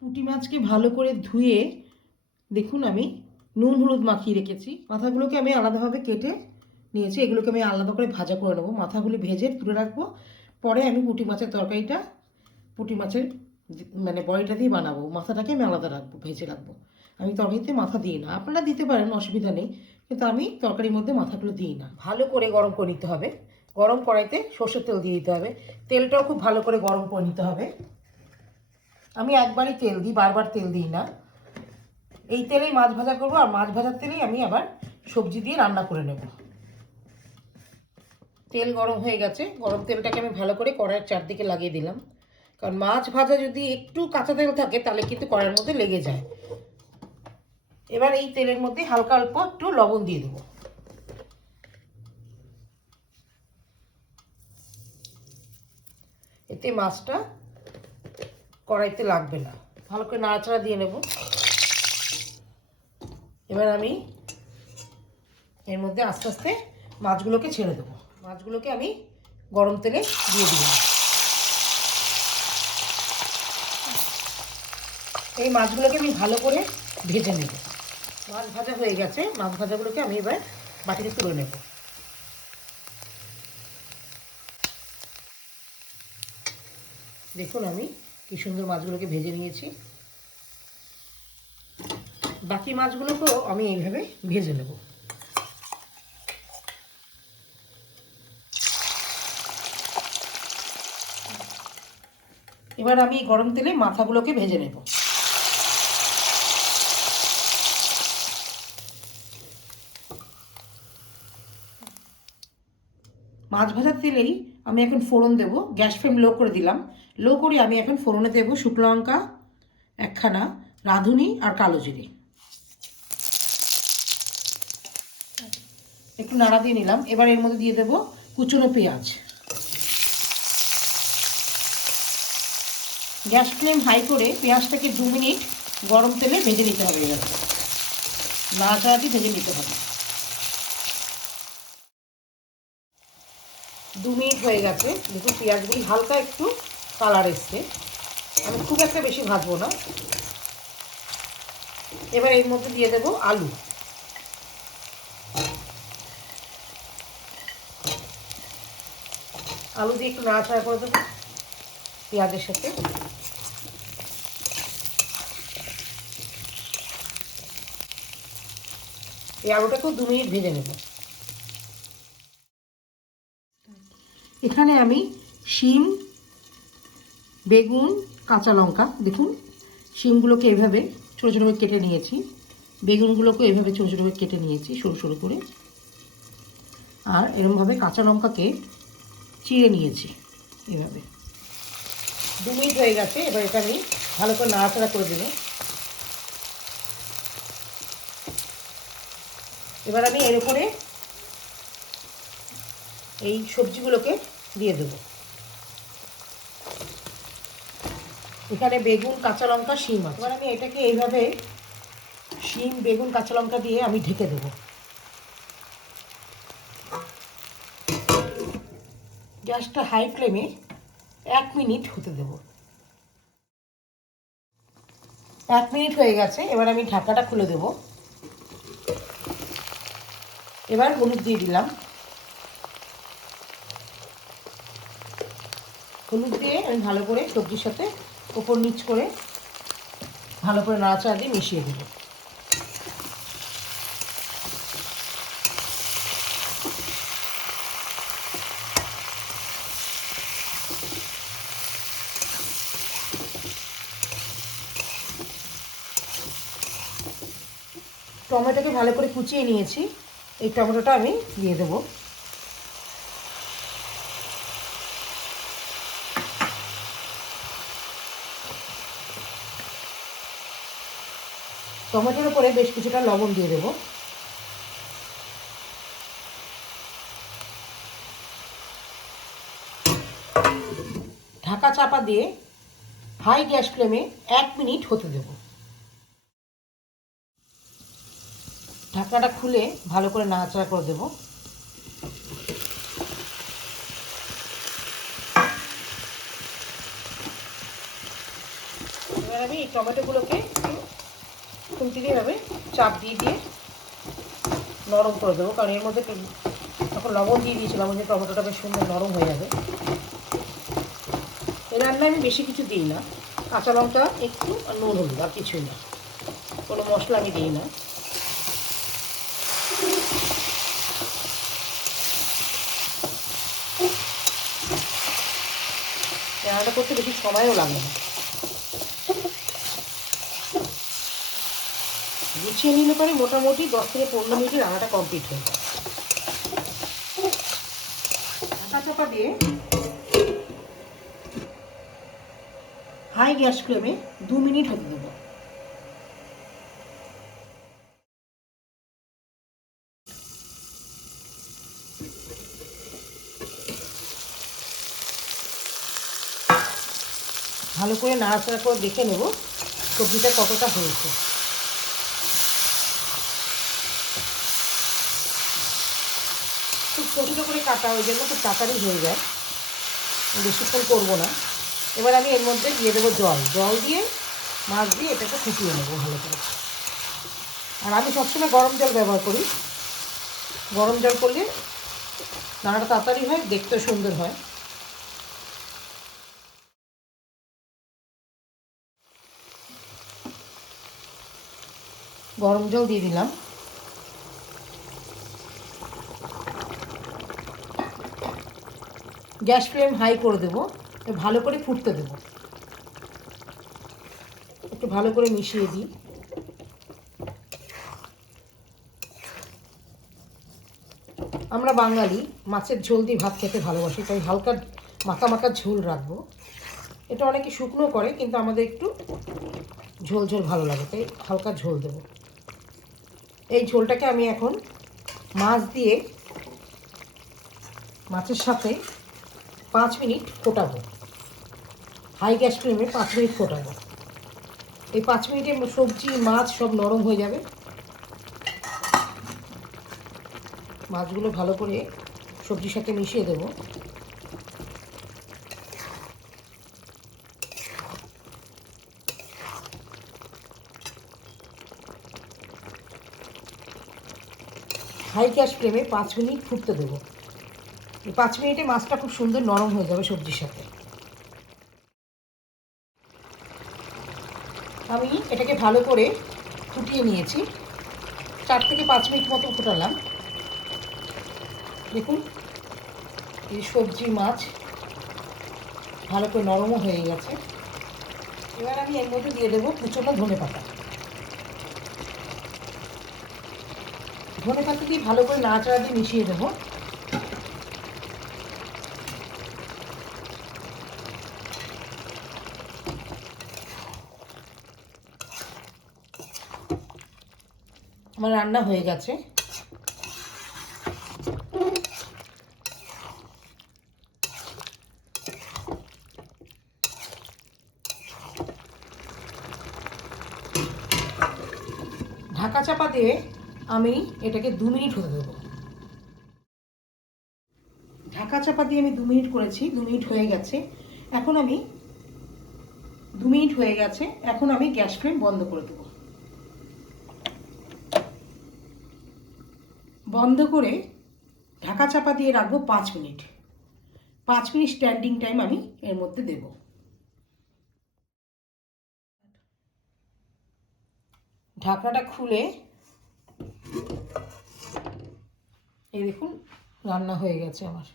পুঁটি মাছকে ভালো করে ধুয়ে দেখুন আমি নুন হলুদ মাখিয়ে রেখেছি। মাথাগুলোকে আমি আলাদাভাবে কেটে নিয়েছি, এগুলোকে আমি আলাদা করে ভাজা করে নেবো। মাথাগুলি ভেজে তুলে রাখবো, পরে আমি পুঁটি মাছের তরকারিটা পুঁটি মাছের মানে বড়িটা দিয়ে বানাবো। মাথাটাকে আমি আলাদা রাখবো, ভেজে রাখবো। আমি তরকারিতে মাথা দিই না, আপনারা দিতে পারেন, অসুবিধা নেই, কিন্তু আমি তরকারির মধ্যে মাথাগুলো দিই না। ভালো করে গরম করে নিতে হবে, গরম কড়াইতে সর্ষের তেল দিয়ে দিতে হবে। তেলটাও খুব ভালো করে গরম করে নিতে হবে। আমি একবারই তেল দিই, বারবার তেল দিই না। এই তেলেই মাছ ভাজা করবো, আর মাছ ভাজার তেলেই আমি আবার সবজি দিয়ে রান্না করে নেব। তেল গরম হয়ে গেছে, গরম তেলটাকে আমি ভালো করে কড়াইয়ের চারদিকে লাগিয়ে দিলাম, কারণ মাছ ভাজা যদি একটু কাঁচা তেল থাকে তাহলে কিন্তু কড়াইয়ের মধ্যে লেগে যায়। এবার এই তেলের মধ্যে হালকা অল্প একটু লবণ দিয়ে দেবো। এতে মাছটা কড়াইতে লাগবে না। ভালো করে নাড়াচাড়া দিয়ে নেব। এবার আমি এর মধ্যে আস্তে আস্তে মাছগুলোকে ছেড়ে দেবো। মাছগুলোকে আমি গরম তেলে দিয়ে দিলাম। এই মাছগুলোকে আমি ভালো করে ভেজে নেব। মাছ ভাজা হয়ে গেছে, মাছ ভাজাগুলোকে আমি এবার বাটিতে তুলে নেব। দেখুন আমি কি সুন্দর মাছগুলোকে ভেজে নিয়েছি। বাকি মাছগুলোকেও আমি এইভাবে ভেজে নেব। এবার আমি গরম তেলে মাথাগুলোকে ভেজে নেব। মাছ ভাজার তেলেই আমি এখন ফোড়ন দেব। গ্যাস ফ্লেম লো করে দিলাম। লো করে আমি এখন ফোড়নে দেব শুকনো লঙ্কা একখানা, রাঁধুনি আর কালো জিরে। একটু নাড়া দিয়ে নিলাম। এবার এর মধ্যে দিয়ে দেব কুচনো পেঁয়াজ। গ্যাস ফ্লেম হাই করে পেঁয়াজটাকে 2 মিনিট গরম তেলে ভেজে নিতে হবে। এবার নাড়াচাড়া দিয়ে ভেজে নিতে হবে। 2 মিনিট হয়ে গেছে। দেখুন পেঁয়াজগুলি হালকা একটু কালার এসছে। আমি খুব একটা বেশি ভাজবো না। এবার এর মধ্যে দিয়ে দেব আলু। আলু দিয়ে একটু নাড়াচাড়া করে দেবো পেঁয়াজের সাথে। এই আলুটাকেও 2 মিনিট ভেজে নেব। এখানে আমি শিম, বেগুন, কাঁচা লঙ্কা, দেখুন শিমগুলোকে এভাবে ছোটো ছোটো করে কেটে নিয়েছি, বেগুনগুলোকে এভাবে ছোটো ছোটো করে কেটে নিয়েছি সরু সরু করে, আর এরকমভাবে কাঁচা লঙ্কাকে চিড়ে নিয়েছি এভাবে। 2 মিনিট হয়ে গেছে। এবার এটা আমি ভালো করে নাড়াচাড়া করে দেবো। এবার আমি এর উপরে এই সবজিগুলোকে দিয়ে দেবো। এখানে বেগুন, কাঁচা লঙ্কা, শিম আছে। এবার আমি এটাকে এইভাবে শিম, বেগুন, কাঁচা লঙ্কা দিয়ে আমি ঢেকে দেবো। গ্যাসটা হাই ফ্লেমে 1 মিনিট হতে দেব। 1 মিনিট হয়ে গেছে। এবার আমি ঢাকাটা খুলে দেব। এবার হলুদ দিয়ে দিলাম। হলুদ দিয়ে আমি ভালো করে সবজির সাথে ওপর নিচ করে ভালো করে নাড়াচাড়া দিয়ে মিশিয়ে দেব। টমেটোকে ভালো করে কুচিয়ে নিয়েছি, এই টমেটোটা আমি দিয়ে দেবো। টমেটোর উপরে বেশ কিছুটা লবণ দিয়ে দেবো। ঢাকা চাপা দিয়ে হাই গ্যাস ফ্লেমে 1 মিনিট হতে দেব। ঢাকনাটা খুলে ভালো করে নাড়াচাড়া করে দেব। এবার আমি এই টমেটোগুলোকে একটু খুন্তি দিয়ে এভাবে চাপ দিয়ে দিয়ে নরম করে দেবো, কারণ এর মধ্যে তখন লবণ দিয়ে দিয়েছিলাম, ওই যে টমেটোটা বেশ সুন্দর নরম হয়ে যাবে। এই রান্নায় আমি বেশি কিছু দিই না, কাঁচা লঙ্কা একটু আর নুন হলুদ, আর কিছুই না, কোনো মশলা আমি দিই না। রান্নাটা করতে বেশি সময়ও লাগে না, গুছিয়ে নিলে পরে মোটামুটি 10 থেকে 15 মিনিটে রান্নাটা কমপ্লিট হয়ে যায়। ঢাকা চাপা দিয়ে হাই গ্যাস ফ্লেমে 2 মিনিট হতে দেবো। ভালো করে নাড়াচাড়া করে দেখে নেব সবজিটা কতটা হয়েছে। খুব ছোটো ছোটো করে কাটা, ওই জন্য খুব তাড়াতাড়ি হয়ে যায়, বেশিক্ষণ করবো না। এবার আমি এর মধ্যে দিয়ে দেবো জল দিয়ে মাছ দিয়ে এটাকে ফুটিয়ে নেবো ভালো করে। আর আমি সবসময় গরম জল ব্যবহার করি, গরম জল করলে রান্নাটা তাড়াতাড়ি হয়, দেখতেও সুন্দর হয়। গরম জল দিয়ে দিলাম। গ্যাস ফ্লেম হাই করে দেবো, ভালো করে ফুটতে দেবো, একটু ভালো করে মিশিয়ে দিই। আমরা বাঙালি মাছের ঝোল দিয়ে ভাত খেতে ভালোবাসি, তাই হালকা মাখা মাখা ঝোল রাখবো। এটা অনেকে শুকনো করে, কিন্তু আমাদের একটু ঝোল ঝোল ভালো লাগে, তাই হালকা ঝোল দেবো। এই ঝোলটাকে আমি এখন মাছ দিয়ে মাছের সাথে 5 মিনিট ফোটাবো, হাই গ্যাস ফ্লেমে 5 মিনিট ফোটাবো। এই 5 মিনিটে সবজি মাছ সব নরম হয়ে যাবে। মাছগুলো ভালো করে সবজির সাথে মিশিয়ে দেবো। হাই গ্যাস ফ্লেমে 5 মিনিট ফুটতে দেবো। এই 5 মিনিটে মাছটা খুব সুন্দর নরম হয়ে যাবে সবজির সাথে। আমি এটাকে ভালো করে ফুটিয়ে নিয়েছি, 4 থেকে 5 মিনিট মতো ফোটালাম। দেখুন এই সবজি মাছ ভালো করে নরমও হয়ে গেছে। এবার আমি এর মধ্যে দিয়ে দেবো কুচনো ধনেপাতা। ধনেপাতা দিয়ে ভালো করে নাড়াচাড়া দিয়ে মিশিয়ে দেবো। আমার রান্না হয়ে গেছে। ঢাকা চাপা দিয়ে আমি এটাকে 2 মিনিট হতে দেবো। ঢাকা চাপা দিয়ে আমি 2 মিনিট করেছি, 2 মিনিট হয়ে গেছে। এখন আমি 2 মিনিট হয়ে গেছে, এখন আমি গ্যাস ফ্লেম বন্ধ করে দেবো। বন্ধ করে ঢাকা চাপা দিয়ে রাখবো 5 মিনিট। 5 মিনিট স্ট্যান্ডিং টাইম আমি এর মধ্যে দেব। ঢাকনাটা খুলে এই দেখুন রান্না হয়ে গেছে আমার।